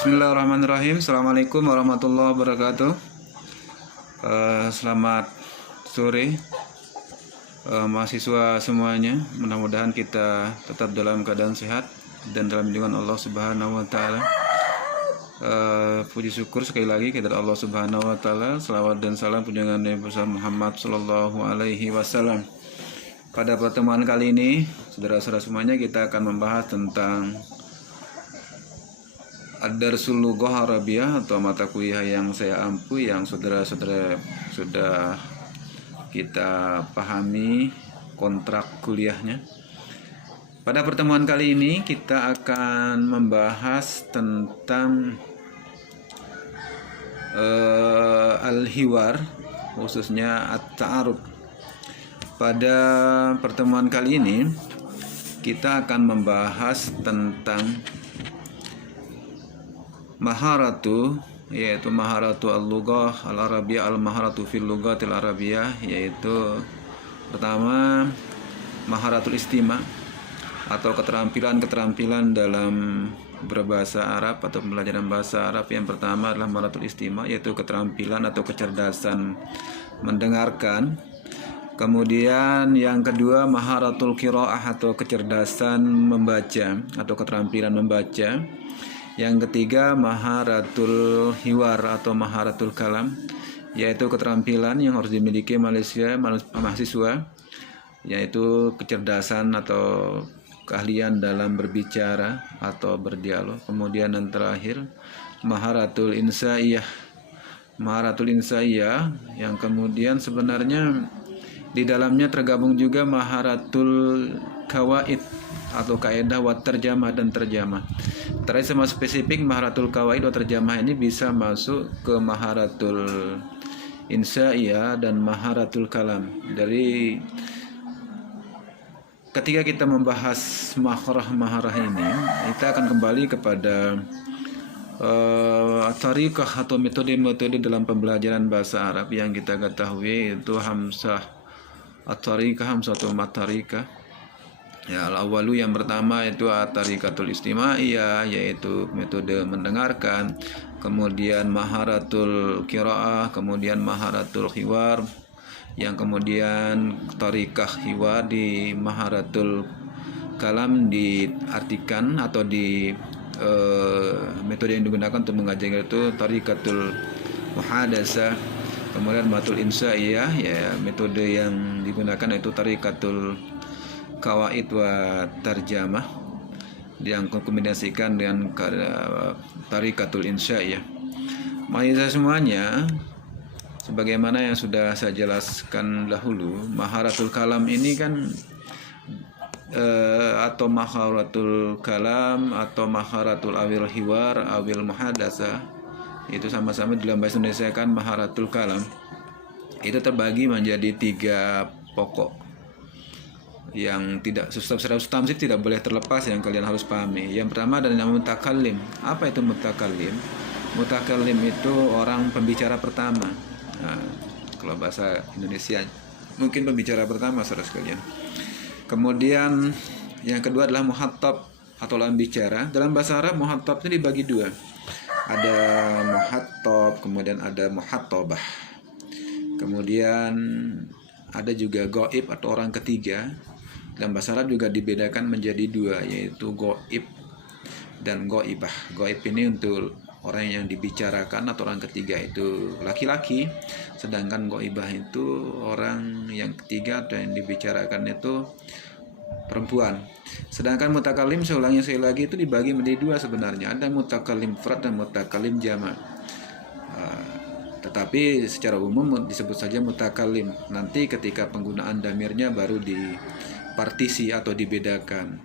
Bismillahirrahmanirrahim. Assalamualaikum warahmatullahi wabarakatuh. Selamat sore mahasiswa semuanya. Mudah-mudahan kita tetap dalam keadaan sehat dan dalam lindungan Allah Subhanahu wa taala. Puji syukur sekali lagi kepada Allah Subhanahu wa taala. Selawat dan salam junjungan Nabi Muhammad sallallahu alaihi wasallam. Pada pertemuan kali ini, saudara-saudara semuanya, kita akan membahas tentang Ad-Darsul Lughah Arabiyah atau mata kuliah yang saya ampu, yang saudara-saudara sudah kita pahami kontrak kuliahnya. Pada pertemuan kali ini kita akan membahas tentang al-hiwar, khususnya at-ta'aruf. Pada pertemuan kali ini kita akan membahas tentang maharatu, yaitu maharatu al-lughah al-arabiyah, al-maharatu fil lughatil arabiyah, yaitu pertama maharatul istima' atau keterampilan dalam berbahasa Arab atau pembelajaran bahasa Arab. Yang pertama adalah maharatul istima', yaitu keterampilan atau kecerdasan mendengarkan. Kemudian yang kedua maharatul qiraah atau kecerdasan membaca atau keterampilan membaca. Yang ketiga maharatul hiwar atau maharatul kalam, yaitu keterampilan yang harus dimiliki mahasiswa, yaitu kecerdasan atau keahlian dalam berbicara atau berdialog. Kemudian yang terakhir maharatul insaiyah. Maharatul insaiyah yang kemudian sebenarnya di dalamnya tergabung juga maharatul kawaid atau kaidah wa terjamah dan terjamah. Terakhir sama spesifik maharatul kawaid wa terjamah ini bisa masuk ke maharatul insaiyah dan maharatul kalam. Dari ketika kita membahas maharah ini, kita akan kembali kepada tariqah atau metode-metode dalam pembelajaran bahasa Arab yang kita ketahui, itu hamzah at-tariqah, hamzatul matarikah. Ya, al-awwalu yang pertama itu at-tariqatul istima'iyah, yaitu metode mendengarkan. Kemudian maharatul qiraah, kemudian maharatul hiwar, yang kemudian tariqah hiwar di maharatul kalam diartikan atau di metode yang digunakan untuk mengajar itu tariqatul muhadasah. Kemudian matul insaiyah, ya metode yang digunakan itu tariqatul kawaid wa tarjamah yang kombinasikan dengan tariqatul insaiyah. Mahasiswa semuanya, sebagaimana yang sudah saya jelaskan dahulu, maharatul kalam ini kan atau maharatul kalam atau maharatul awil hiwar awil muhadasah, itu sama-sama dalam bahasa Indonesia kan maharatul kalam. Itu terbagi menjadi 3 pokok yang tidak secara substantif tidak boleh terlepas, yang kalian harus pahami. Yang pertama adalah mutakallim. Apa itu mutakallim? Mutakallim itu orang pembicara pertama. Nah, kalau bahasa Indonesia mungkin pembicara pertama, saudara sekalian. Kemudian yang kedua adalah muhattab atau lawan bicara. Dalam bahasa Arab muhattab itu dibagi 2. Ada muhattab, kemudian ada muhattabah. Kemudian ada juga ghaib atau orang ketiga. Dalam bahasa Arab juga dibedakan menjadi 2, yaitu ghaib dan ghaibah. Ghaib ini untuk orang yang dibicarakan atau orang ketiga itu laki-laki, sedangkan ghaibah itu orang yang ketiga atau yang dibicarakan itu perempuan. Sedangkan mutakalim, saya ulangi sekali lagi, itu dibagi menjadi 2 sebenarnya. Ada mutakalim mufrad dan mutakalim jama'. Tetapi secara umum disebut saja mutakalim. Nanti ketika penggunaan damirnya baru dipartisi atau dibedakan.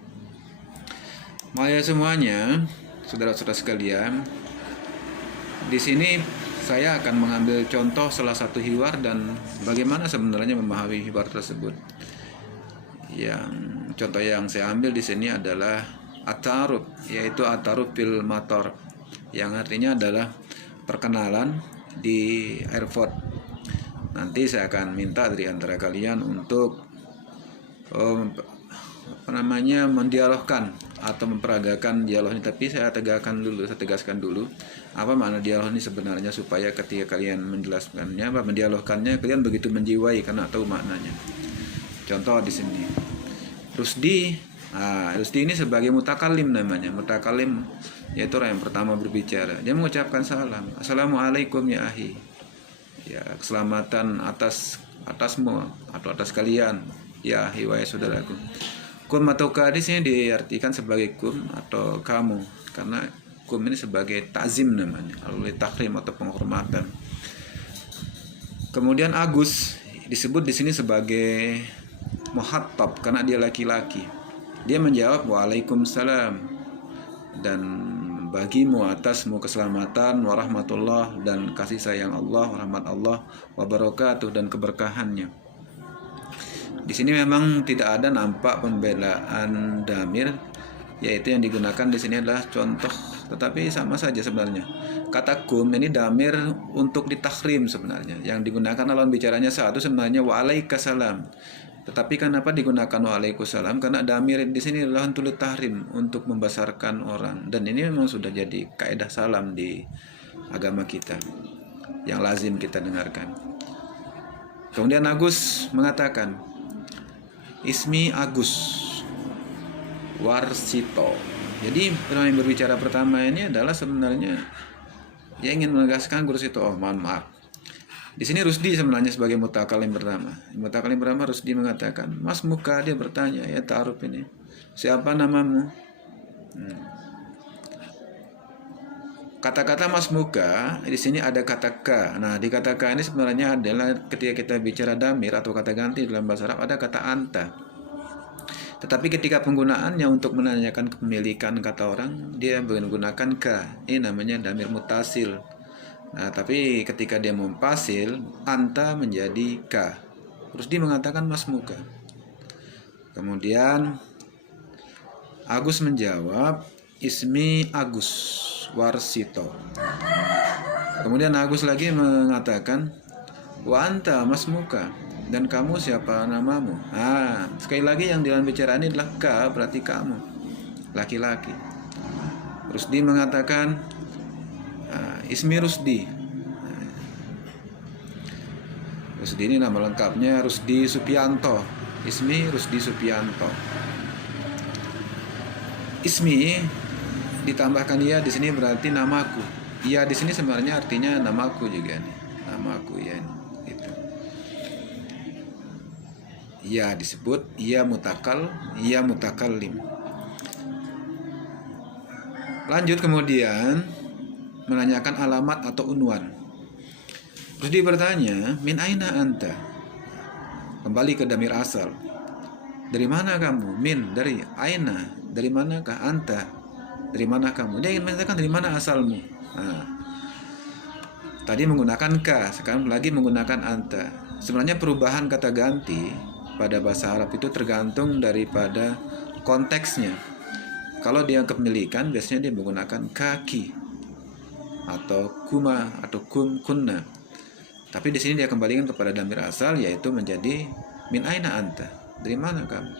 Maya semuanya, saudara-saudara sekalian, di sini saya akan mengambil contoh salah satu hiwar dan bagaimana sebenarnya memahami hiwar tersebut. Yang contoh yang saya ambil di sini adalah at-ta'aruf, yaitu at-ta'aruf bil matar, yang artinya adalah perkenalan di airport. Nanti saya akan minta dari antara kalian untuk mendialogkan atau memperagakan dialog ini, tapi saya tegaskan dulu apa makna dialog ini sebenarnya, supaya ketika kalian menjelaskannya, mendialogkannya, kalian begitu menjiwai karena tahu maknanya. Contoh di sini, Rusdi ini sebagai mutakalim namanya. Mutakalim yaitu orang yang pertama berbicara. Dia mengucapkan salam, assalamualaikum ya ahi, ya keselamatan atasmu atau atas kalian ya ahi, wahai saudaraku. Kum atau ka di sini diartikan sebagai kum atau kamu, karena kum ini sebagai ta'zim namanya, oleh takrim atau penghormatan. Kemudian Agus disebut di sini sebagai muhattab karena dia laki-laki. Dia menjawab waalaikumsalam, dan bagimu atasmu keselamatan, warahmatullah, dan kasih sayang Allah, rahmat Allah, wabarakatuh, dan keberkahannya. Di sini memang tidak ada nampak pembelaan damir, yaitu yang digunakan di sini adalah contoh, tetapi sama saja sebenarnya. Kata kum ini damir untuk ditakhrim sebenarnya. Yang digunakan lawan bicaranya satu sebenarnya waalaikumsalam. Tetapi kenapa digunakan waalaikumsalam? Karena damir di sini adalah untuk tahrim, untuk membesarkan orang. Dan ini memang sudah jadi kaidah salam di agama kita yang lazim kita dengarkan. Kemudian Agus mengatakan, Ismi Agus Warsito. Jadi orang yang berbicara pertama ini adalah sebenarnya dia ingin menegaskan Gursito. Oh, mohon maaf. Di sini Rusdi sebenarnya sebagai mutakalim pertama. Mutakalim pertama Rusdi mengatakan, Mas Muka, dia bertanya, ya ta'aruf ini, siapa namamu? Kata-kata Mas Muka di sini ada kata ka. Nah, di kata ka ini sebenarnya adalah ketika kita bicara damir atau kata ganti dalam bahasa Arab ada kata anta. Tetapi ketika penggunaannya untuk menanyakan kepemilikan kata orang, dia menggunakan ka. Ini namanya damir mutasil. Nah, tapi ketika dia mumpasil, anta menjadi ka. Terus dia mengatakan Mas Muka. Kemudian Agus menjawab, Ismi Agus Warsito. Kemudian Agus lagi mengatakan, wa anta Mas Muka, dan kamu siapa namamu? Sekali lagi yang dalam bicara ini adalah ka, berarti kamu, laki-laki. Rusdi mengatakan, Ismi Rusdi. Rusdi ini nama lengkapnya Rusdi Supianto. Ismi Rusdi Supianto. Ismi ditambahkan ya di sini berarti namaku. Ya di sini sebenarnya artinya namaku juga nih. Namaku ya. Gitu. Ya disebut ya mutakal, ya mutakallim. Lanjut kemudian menanyakan alamat atau unwan. Terus dia bertanya, min aina anta? Kembali ke damir asal. Dari mana kamu? Min, dari aina, dari manakah? Anta, dari mana kamu? Dia ingin mengatakan dari mana asalmu. Tadi menggunakan ka, sekarang lagi menggunakan anta. Sebenarnya perubahan kata ganti pada bahasa Arab itu tergantung daripada konteksnya. Kalau dia kepemilikan, biasanya dia menggunakan kaki atau kuma atau kunna. Tapi di sini dia kembalikan kepada damir asal, yaitu menjadi min aina anta, dari mana kamu?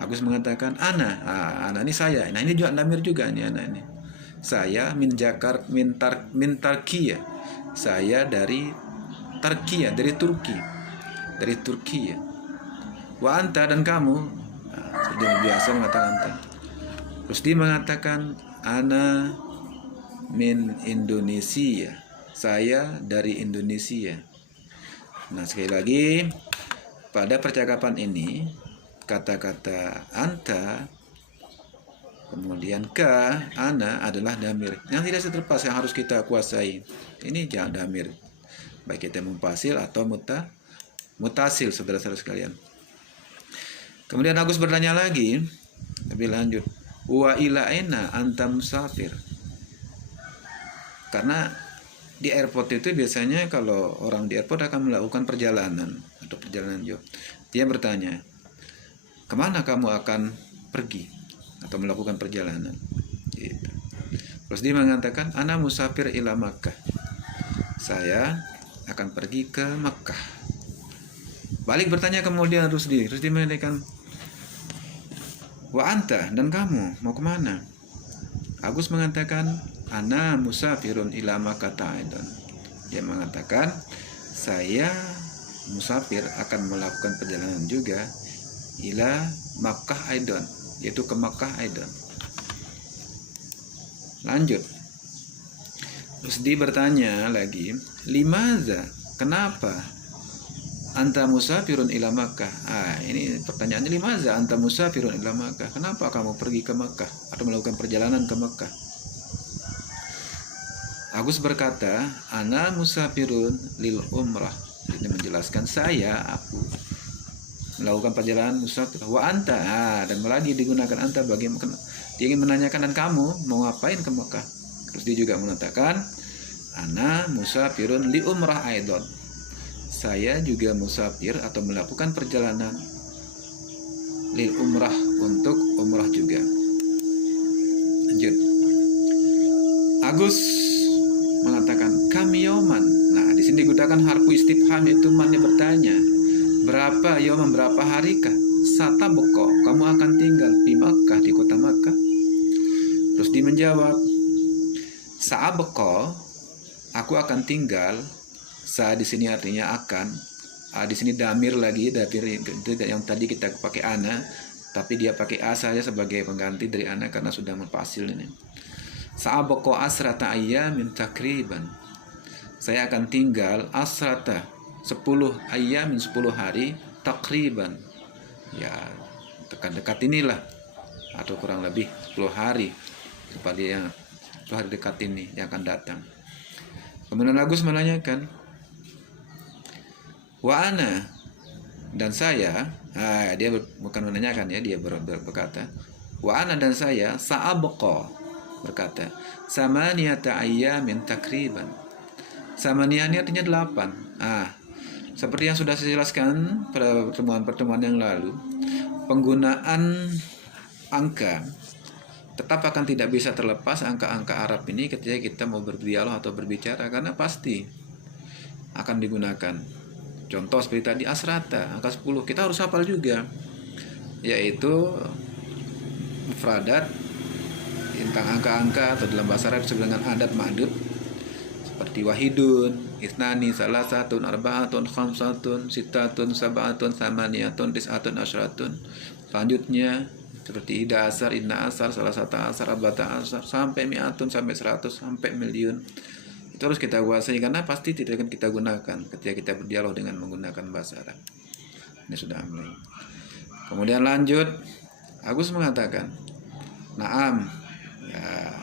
Agus mengatakan ana, ana ini saya. Nah ini juga damir juga nih, ana ini. Saya min Tarkiya. Saya dari Tarkiya, dari Turki. Dari Turki ya. Wa anta, dan kamu? Seperti biasa mengatakan anta. Terus dia mengatakan ana min Indonesia. Saya dari Indonesia. Nah, sekali lagi pada percakapan ini kata-kata anta kemudian ka, ana adalah damir yang tidak terlepas yang harus kita kuasai. Ini jangan damir, baik kita mumpasil atau mutasil, saudara-saudara sekalian. Kemudian Agus bertanya lagi lebih lanjut, wa ila aina anta musafir? Karena di airport itu biasanya kalau orang di airport akan melakukan perjalanan atau perjalanan jauh. Dia bertanya, kemana kamu akan pergi atau melakukan perjalanan? Gitu. Terus dia mengatakan, ana musafir ila Makkah. Saya akan pergi ke Makkah. Balik bertanya kemudian Rusdi mengatakan, Wa anta, dan kamu mau kemana? Agus mengatakan, ana musafirun ila Makkah aidan. Dia mengatakan, saya musafir akan melakukan perjalanan juga ila Makkah aidan, yaitu ke Makkah aidan. Lanjut. Rusdi bertanya lagi, limaza, kenapa anta musafirun ila Makkah? Ini pertanyaannya, limaza anta musafirun ila Makkah? Kenapa kamu pergi ke Makkah atau melakukan perjalanan ke Makkah? Agus berkata, ana musafirun lil umrah. Ini menjelaskan aku melakukan perjalanan musafir. Wa anta, dan lagi digunakan anta bagaimana? Dia ingin menanyakan, dan kamu mau ngapain ke Makkah? Terus dia juga mengatakan, ana musafirun li umrah aidan. Saya juga musafir atau melakukan perjalanan li umrah, untuk umrah juga. Lanjut. Agus mengatakan kami yoman. Nah, di sini digunakan harfu istifham, itu man, yang bertanya. Berapa yoman, berapa harikah? Satabqa, kamu akan tinggal di Makkah, di kota Makkah. Terus dia menjawab, Sa'abqa, aku akan tinggal. Sa di sini artinya akan. Di sini damir lagi, damir yang tadi kita pakai ana, tapi dia pakai a saja sebagai pengganti dari ana karena sudah mufasil ini. Sa'abqa asrata ayyamin takriban. Saya akan tinggal asrata 10 ayyamin, 10 hari, takriban. Ya, dekat-dekat inilah, atau kurang lebih 10 hari kepada yang 10 hari dekat ini yang akan datang. Kemudian Agus menanyakan, wa ana, dan saya, dia bukan menanyakan ya, dia berkata, wa ana, dan saya, sa'abqa, berkata, samaniyata ayyamin takriban. Samaniyah ini artinya 8. Seperti yang sudah saya jelaskan pada pertemuan-pertemuan yang lalu, penggunaan angka tetap akan tidak bisa terlepas angka-angka Arab ini ketika kita mau berdialog atau berbicara, karena pasti akan digunakan. Contoh seperti tadi asrata, angka 10, kita harus hafal juga, yaitu mufradat tentang angka-angka, atau dalam bahasa Arab disebut dengan adat ma'dud, seperti wahidun, isnani, salasatun, arba'atun, khamsatun, sittatun, sab'atun, samaniyatun, tis'atun, asyratun. Selanjutnya seperti ida asar, inna asar, salah satu asar, abata asar, sampai mi'atun, sampai 100, sampai miliun. Itu harus kita kuasai, karena pasti tidak akan kita gunakan ketika kita berdialog dengan menggunakan bahasa Arab. Ini sudah mulai. Kemudian lanjut, Agus mengatakan, na'am. Ya.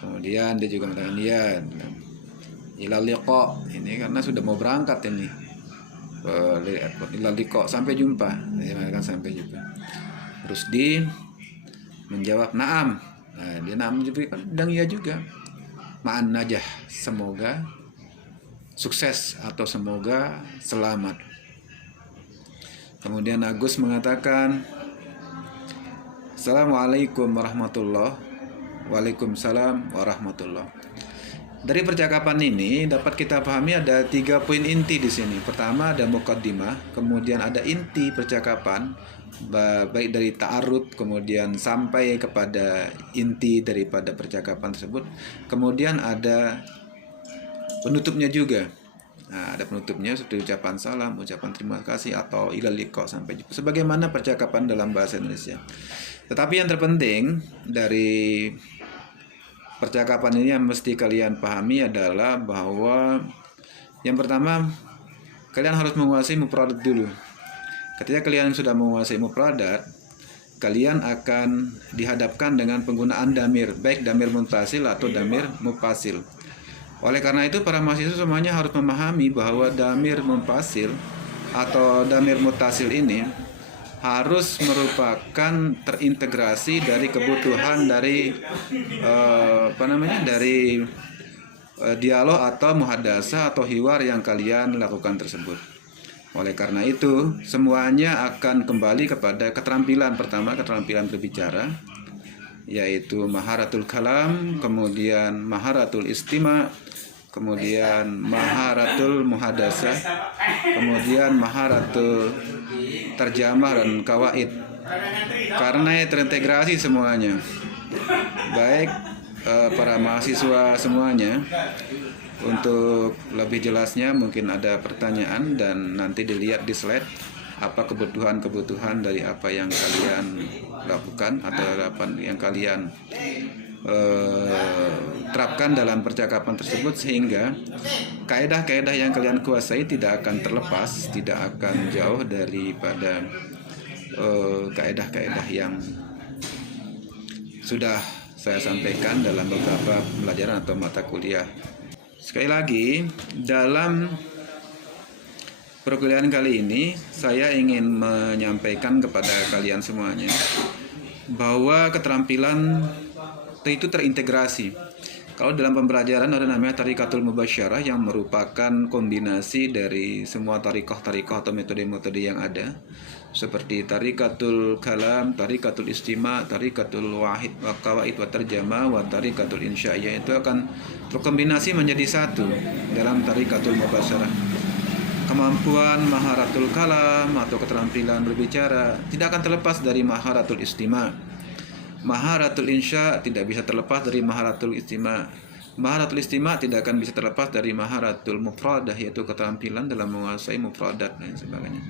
Kemudian dia juga mengatakan ya, ilal liqa, ini karena sudah mau berangkat ini. Ilal liqa, sampai jumpa. Dia mengatakan sampai jumpa. Terus dia menjawab na'am. Nah, dia na'am juga, dan iya juga. Ma'an najah, semoga sukses atau semoga selamat. Kemudian Agus mengatakan, Assalamualaikum warahmatullahi. Waalaikumsalam warahmatullahi. Dari percakapan ini dapat kita pahami ada 3 poin inti di sini. Pertama ada muqaddimah, kemudian ada inti percakapan, baik dari ta'arud, kemudian sampai kepada inti daripada percakapan tersebut. Kemudian ada penutupnya juga. Nah, ada penutupnya seperti ucapan salam, ucapan terima kasih, atau ilal liqa, sampai jumpa, sebagaimana percakapan dalam bahasa Indonesia. Tetapi yang terpenting dari percakapan ini yang mesti kalian pahami adalah bahwa yang pertama, kalian harus menguasai mufradat dulu. Ketika kalian sudah menguasai mufradat, kalian akan dihadapkan dengan penggunaan damir, baik damir muttasil atau damir mufasil. Oleh karena itu para mahasiswa semuanya harus memahami bahwa damir mufasil atau damir muttasil ini harus merupakan terintegrasi dari kebutuhan dari dari dialog atau muhadasah atau hiwar yang kalian lakukan tersebut. Oleh karena itu, semuanya akan kembali kepada keterampilan pertama, keterampilan berbicara, yaitu maharatul kalam, kemudian maharatul istima', kemudian maharatul muhadasah, kemudian maharatul terjamah dan kawaid. karena terintegrasi semuanya. Baik para mahasiswa semuanya, untuk lebih jelasnya mungkin ada pertanyaan dan nanti dilihat di slide apa kebutuhan dari apa yang kalian lakukan atau apa yang kalian terapkan dalam percakapan tersebut, sehingga kaedah-kaedah yang kalian kuasai tidak akan terlepas, tidak akan jauh daripada kaedah-kaedah yang sudah saya sampaikan dalam beberapa pelajaran atau mata kuliah. Sekali lagi, dalam perkuliahan kali ini saya ingin menyampaikan kepada kalian semuanya bahwa keterampilan itu terintegrasi. Kalau dalam pembelajaran ada namanya tarikatul mubasyarah, yang merupakan kombinasi dari semua tarikah-tarikah atau metode-metode yang ada, seperti tarikatul kalam, tarikatul istima, tarikatul wahid wa qawaid wa tarjamah, wa tarikatul insya'iyah. Itu akan terkombinasi menjadi satu dalam tarikatul mubasyarah. Kemampuan maharatul kalam atau keterampilan berbicara tidak akan terlepas dari maharatul istima. Maharatul insya tidak bisa terlepas dari maharatul istima. Maharatul istima tidak akan bisa terlepas dari maharatul mufradah, yaitu keterampilan dalam menguasai mufradat dan sebagainya.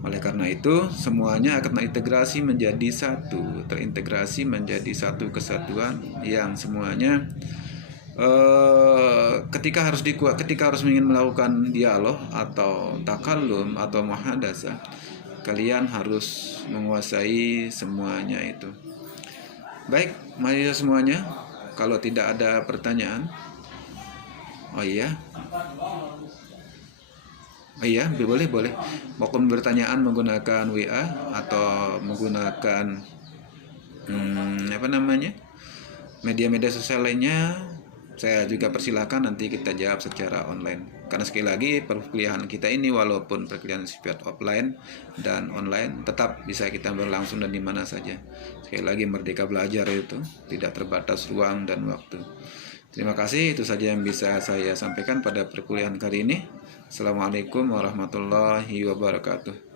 Oleh karena itu, semuanya akan terintegrasi menjadi satu, terintegrasi menjadi satu kesatuan yang semuanya ketika harus ingin melakukan dialog atau takallum atau muhadasah, kalian harus menguasai semuanya itu. Baik, mahasiswa semuanya, kalau tidak ada pertanyaan, oh iya, boleh. Maupun pertanyaan menggunakan WA atau menggunakan media-media sosial lainnya, saya juga persilahkan nanti kita jawab secara online. Karena sekali lagi perkuliahan kita ini walaupun perkuliahan sifat offline dan online, tetap bisa kita berlangsung dan di mana saja. Sekali lagi, merdeka belajar itu tidak terbatas ruang dan waktu. Terima kasih, itu saja yang bisa saya sampaikan pada perkuliahan kali ini. Assalamualaikum warahmatullahi wabarakatuh.